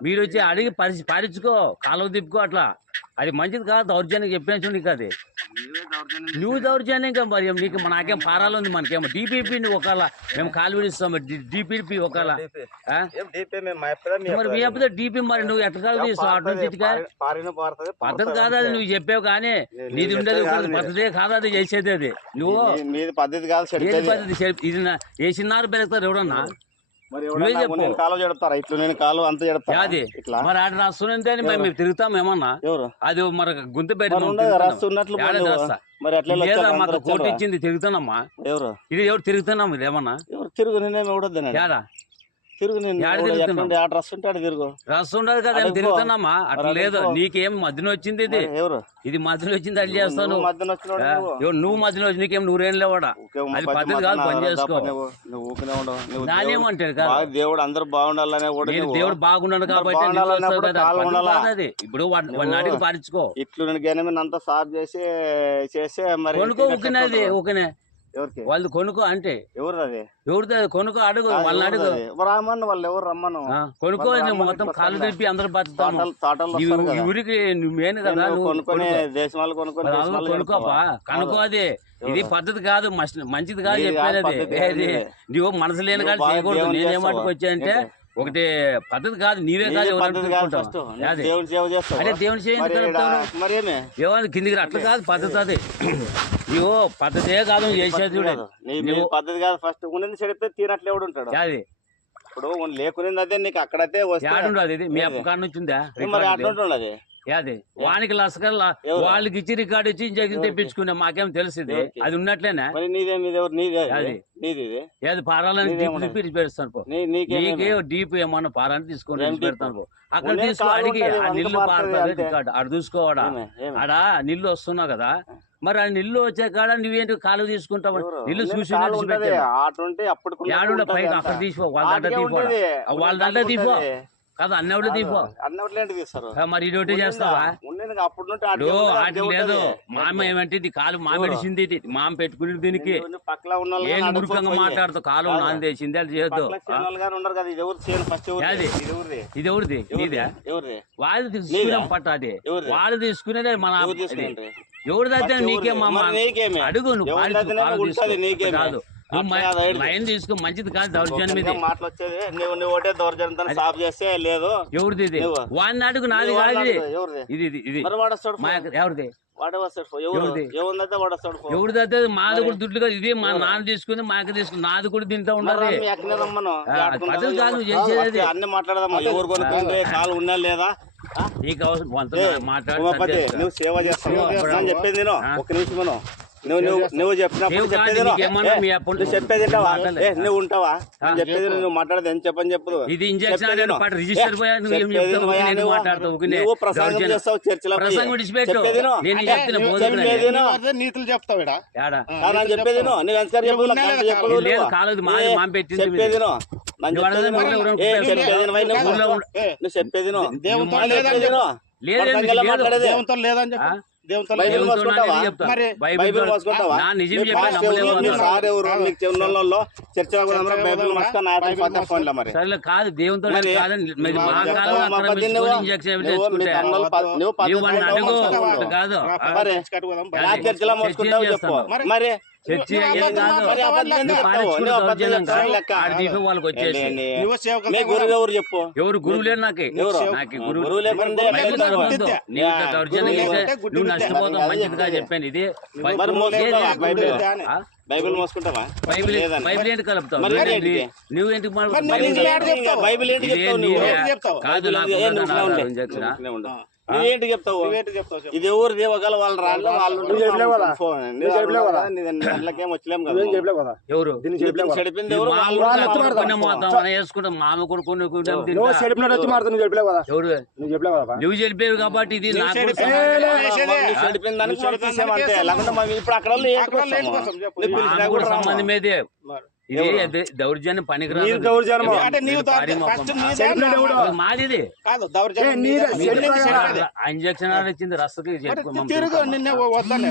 మీరు వచ్చి అడిగి పరిచి పారించుకో కాలువ తిప్పుకో అట్లా. అది మంచిది కాదు దౌర్జన్యం చెప్పేసి నీకు అది. నీవే దౌర్జన్యం నువ్వు దౌర్జన్యంగా మరి నీకు మన- నాకేం పారాలు ఉంది మనకేమో డిపిపి ఒకవేళ మేము కాలు విడిస్తాం డిపిపి ఒకవేళ ఆ? ఏం డీపీ? మేము మా ఎప్పుడే మీ మరి మీ అప్పుడు. డిపి మరి నువ్వు ఎట్లా కాదు తీస్తావు? అటు నుంచి పద్ధతి కాదు అది నువ్వు చెప్పావు కానీ నీది ఉండేది పద్ధతే కాదు అది చేసేది అది. నువ్వు పద్ధతి కాదు. పద్ధతి? ఇది వేసినారు పెరుగుతారు ఎవడన్నా? మరి నువ్వే ఎవడన్నా చెప్పు. నేను కాలు చెడతారా ఇట్లా నేను కాలు అంత చెడతారా అది ఇట్లా? మరి ఆడ రాస్తుంటే మేము మేము తిరుగుతాం ఏమన్నా? ఎవరు? అది మరి గుంత పెట్టి మరి మనం ఉండదు తిరుగుతున్నాం. రస్తు ఉన్నట్లు ఏడ పోనీ రాస్తా? మరి ఎట్లా లేదా వచ్చారు? మాకు అందరూ కోటి వచ్చారా? ఇచ్చింది తిరుగుతున్నామా ఎవరు? ఇది ఎవరు తిరుగుతున్నాం ఇది ఏమన్నా? ఎవరు? తిరుగు నేనేమి ఎవడొద్దు యాడా? తిరుగు నేను రస్తు ఉంటే తిరుగు. రాస్తుండదు కదా ఏం అడుక్కో. తిరుగుతున్నామా అట్లా లేదు. నీకేం మధ్యన వచ్చింది ఇది? ఎవరు? ఇది మధ్యలో వచ్చింది అది చేస్తాను నువ్వు. మధ్యన వచ్చి నీకేం నూరేం లేవాడా? అది పద్ధతి మధ్యన కాదు, పని చేసుకో. నానేమంటారు కదా? దేవుడు అందరూ బాగుండాలనే కూడా దేవుడు మరి కాబట్టి కదా. కాదు ఇప్పుడు అడిగి పారించుకో ఇట్లు నేను అంతా సాఫ్ చేసి చేసి మరి కొనుక్కో ఎవరికి? వాళ్ళు కొనుక్కో అంటే. ఎవరు అది? ఎవరిది అది? కొనుక్కో అడుగు వాళ్ళని అడుగు. అది? రమ్మను వాళ్ళు ఎవరు రమ్మను? కొనుక్కో మొత్తం వస్తారులే. తిప్పి అందరు బతుకుతాము. ఊరికి నువ్వు మెయిన్ కదా కొనుక్కొని కొనుక్కొని కొనుక్కోపా? కనుక్కో అది. ఇది పద్ధతి కాదు మంచిది కాదు చెప్పేది. నువ్వు మనసు లేని కాదు చేయకూడదు. దేవుని నేనే చేస్తావా? మటుకు వచ్చాయంటే ఏంటి? ఒకటి పద్ధతి కాదు నీవే కాదు అదే. దేవుని సేవ చేస్తావు? అరే దేవుని ఏమి? ఏమన్నా కిందికి. అట్లా కాదు పద్ధతి అది. నువ్వు పద్ధతే కాదు చేసేది చూడు. నీ నీ నువ్వు పద్ధతి కాదు. ఫస్ట్ ఉన్నది చెడితే ఎవడు ఉంటాడు. యాది? ఇప్పుడు లేకునేది అదే నీకు అక్కడైతే వస్తే యాడుండు అది ఇది? మీ అప్ప కాడ నుంచి ఉందా? మరి అది. వానికి లస్కర్? వాళ్ళకి ఇచ్చి రికార్డు ఇచ్చి ఇంజక్షన్ తెప్పించుకునే మాకేం తెలిసింది? అది ఉన్నట్లేనా? అది? అది. ఏది పారాలని డీప్ పెడతాను? నీకే డీప్ ఏమన్నా పారాన్ని తీసుకొని పెడతాను అక్కడ తీసుకో అడిగి ఆ నిల్లు పారుతది. రికార్డు. ఆడ చూసుకోవాడా? ఆడ నిల్లు వస్తున్నావు కదా? మరి ఆ నిల్లు వచ్చే కాడ నువ్వేంటి కాలు తీసుకుంటావు? నిల్లు చూసి పైకి అక్కడ తీసిపో వాళ్ళ దాంట్లో ఉంటది. వాళ్ళ దాంట్లో తీపో కాదు అన్నవాళ్ళు తీపో మరి ఇదొకటి చేస్తావా? లేదు. మామ ఏమంటే ఇది కాలు మామిడిసింది ఇది. మామ పెట్టుకుని దీనికి ఏం మురుకంగా. మాట్లాడుతూ కాలు. నాందేసింది అది చేయొద్దు. ఇది ఎవరిది? నీదే? వాళ్ళు తీసుకున్నాం పట్ట అది? వాళ్ళు తీసుకునేదే మన ఎవరు నీకే ఎవరిది? మామ మరి నీకేమి? అడుగు నువ్వు? కాదు ఐడిది. లైన్ తీసుకో మంచిది కాదు దౌర్జన్యం ఇది నువ్వు నువ్వు ఒకటే దౌర్జన్యం సాఫ్ చేస్తే లేదు ఎవరిది ఇది. వాడిని అడుగు నాది కాదు ఇది ఇది ఎవరిది వాడే వస్తాడు పో. ఎవరు ఎవరిది? ఏముందంటే వాడు వస్తాడు పో. ఎవరిది అయితే మాది కూడా దుడ్లు కాదు ఇది మా నాన్న తీసుకుని మాకు తీసుకుని నాది కూడా తింటా మరి ఉండాలి పద్ధతి కాదు చేసేది. అన్ని మాట్లాడదాం ఎవరు కొనుక్కుంటే కాలు ఉన్నా లేదా? నీకు ఏ, మాట్లాడి. నువ్వు సేవ చేస్తావు నేను. చెప్పేది. ఆ. ఒక నిమిషం. నువ్వు నువ్వు నువ్వు చెప్పినప్పుడు చెప్పేది ఏ, చెప్పేది. ఏ నువ్వు ఉంటావా. నేను చెప్పేది నువ్వు మాట్లాడదు ఎంత చెప్పని చెప్పదు ఇది ఏ, నువ్వు ఏం నేను ప్రసంగం. చేస్తావు చర్చిలో. నేను నీతులు చెప్తావు నేను చెప్పేది. నువ్వు చెప్పు, ఏ, చెప్పేది. నేను నువ్వు చెప్పేది నువ్వు లేదని చెప్పు. బైబిల్ మోసుకుంటావా? నా చెప్పే ఎవరు? మోసుకొని ఫోన్ మరి. కాదు దేవునితో కాదు? నా చర్చిలో మోసుకుంటావు చెప్పు. మరి ఎవరు చెప్పు? ఎవరు గురువు లేరు నాకు? నాకు గురువు గురువు లేకుంటే మరి మంచిదిగా చెప్పాను. ఇది బైబిల్ మోసుకుంటావా? బైబిల్? బైబిల్ ఏంటి కలుపుతావు? నువ్వు మరి బైబిల్? కాదు నాకు నువ్వేంటి చెప్తావు. ఇది ఎవరు దేవగల వాళ్ళు రాళ్ళు వాళ్ళు నువ్వు చెప్పలేవు కదా? ఫోన్. నువ్వు చెప్పలేవు కదా? నీ దాంట్లోకేం వచ్చలేం కదా? నువ్వేం నువ్వు. చెప్పలేవు కదా? ఎవరు? చెడిపింది ఎవరు? మామ కొడుకుని నువ్వు చెప్పలేవు కదా? ఎవరు? నువ్వు చెప్పలేవు కదా నువ్వు చెప్పేవు కాబట్టి ఇది నువ్వు నాకు చెడిపి- కూడా ఏ, సమానం. లే, చేసేదే. నువ్వు చెడిపిన దానికి నువ్వు చెడిపిన మనం తీసేమంతే. దానికి లేకుంటే మనం ఇప్పుడు అక్కడ వాళ్ళు ఏంటి ఇది దౌర్జన్యం పనికిరాదు. నీకు దౌర్జన్యం. అంటే నీవు. ఫస్ట్ నీదే మాది ఇది కాదు దౌర్జన్యం నీదే, ఇంజక్షన్ ఇచ్చింది రస్తకి తిరుగు. నిన్నే వద్దాను